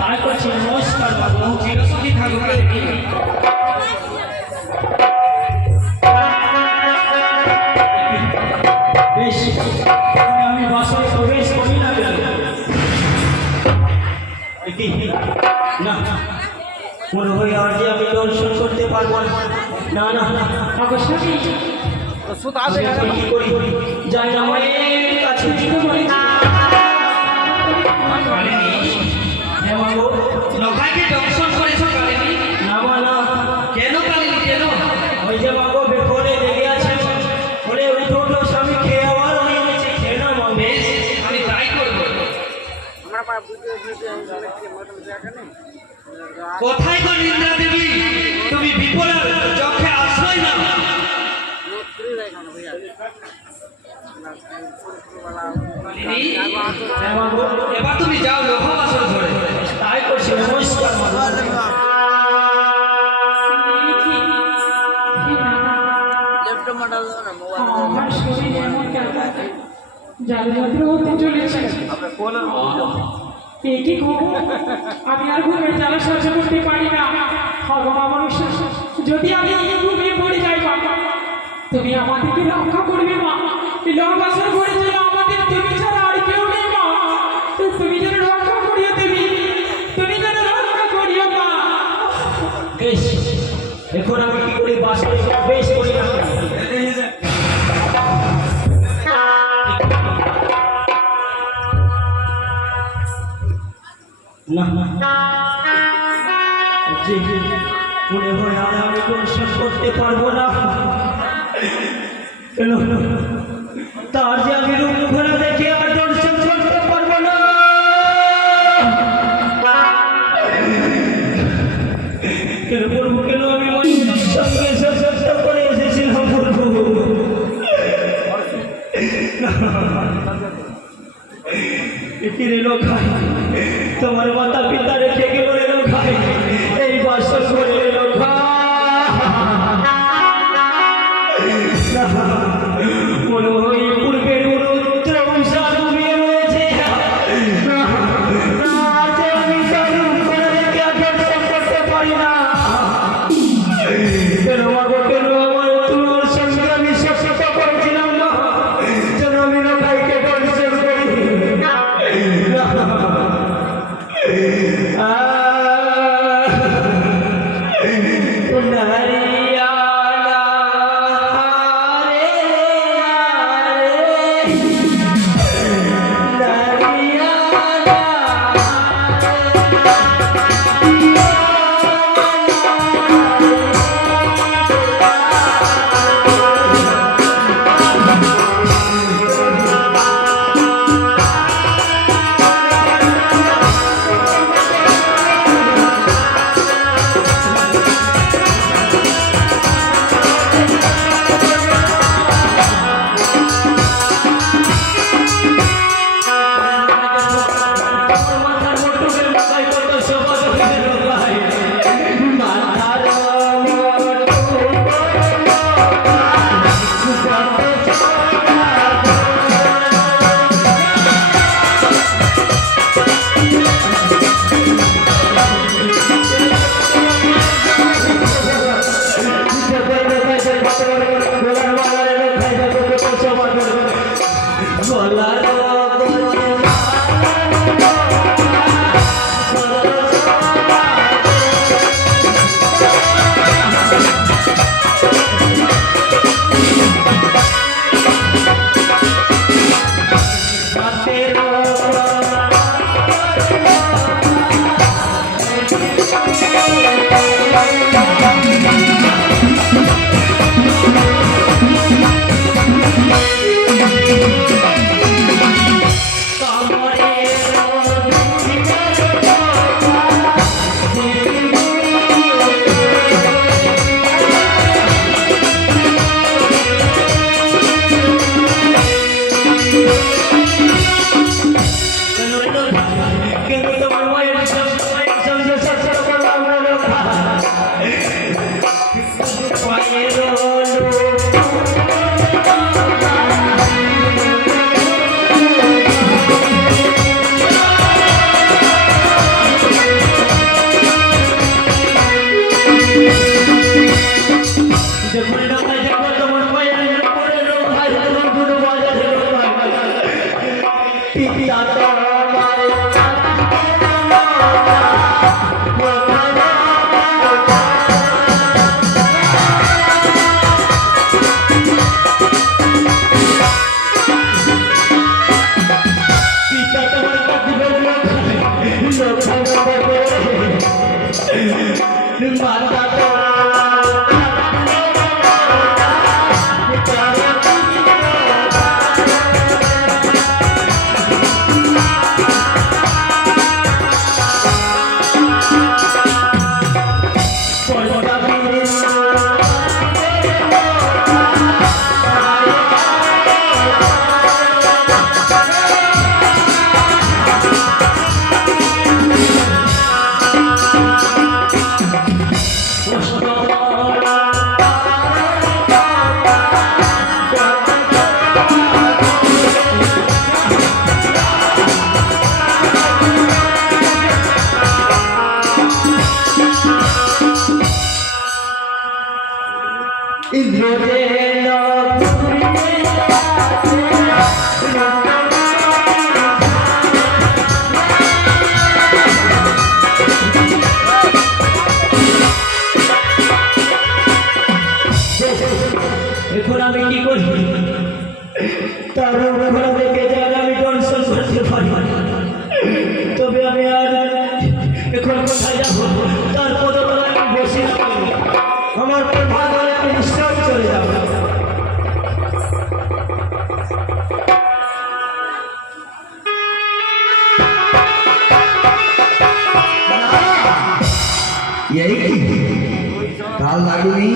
তাই করছি নমস্কার বাবু চিরসুখী থাকুক কালিনী। বেশ আমি বাসায় প্রবেশ করি না কেন? না মনে হয় আর যে আমি দর্শন করতে পারবো না। না না কি করি যাই আমার কাছে নখাইকে দর্শন করেছ কালিনী? না না কেন কালিনী কেন? ওই যে মাগো বেপরে লেগে আছে বলে উঠো স্বামী খেয়ে আবার হয়ে গেছে খেয়ে না মা। বেশ আমি তাই করবো। কোথায় গো নিদ্রা দেবী? তুমি বিপদের চোখে আশ্রয় না। এবার তুমি যাও লোকবাসর ধরে। তাই করছি নমস্কার আমার শরীর এমন জালিয়াতির হতে চলেছে। কি খবর? আমি আর ঘুমের জ্বালা সহ্য করতে পারি না। ভগবান মানুষ যদি আমি ঘুমিয়ে পড়ে যাই বাবা, তুমি আমাদেরকে রক্ষা করবে মা। লঙ্কাসর ঘরে যেন আমাদের তুমি ছাড়া আর কেউ নেই মা। তুমি যেন রক্ষা করিও দেবী, তুমি যেন রক্ষা করিও মা। বেশ এখন আমি কি করি বাসায় বেশ করি না জি মনে হয় আর আমি দর্শন করতে পারবো না। কেন তার যে আমি রূপ ঘরে দেখে আর দর্শন করতে পারবো না। কেন বলবো কেন আমি সঙ্গে চেষ্টা করে এসেছিলাম বলবো কিরে লোখাই তোমার মাতা পিতা রেখে গেল রে লোখাই এই বাসর করে রে লোখাই মনে হয় পূর্বের উত্তর বংশার ঘুমিয়ে রয়েছে। আমি করতে পারি না কেন মাগো কেন আমার তোমার সঙ্গে আমি সত্য করেছিলাম না যেন আমি লোখাইকে দর্শন করি। এই কি ভাল লাগেনি?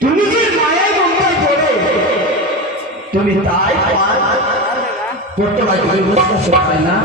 তুমি যে মায়ায় গঙ্গায় পড়ে তুমি তাই করতে পারছো বুঝতে পারছো না?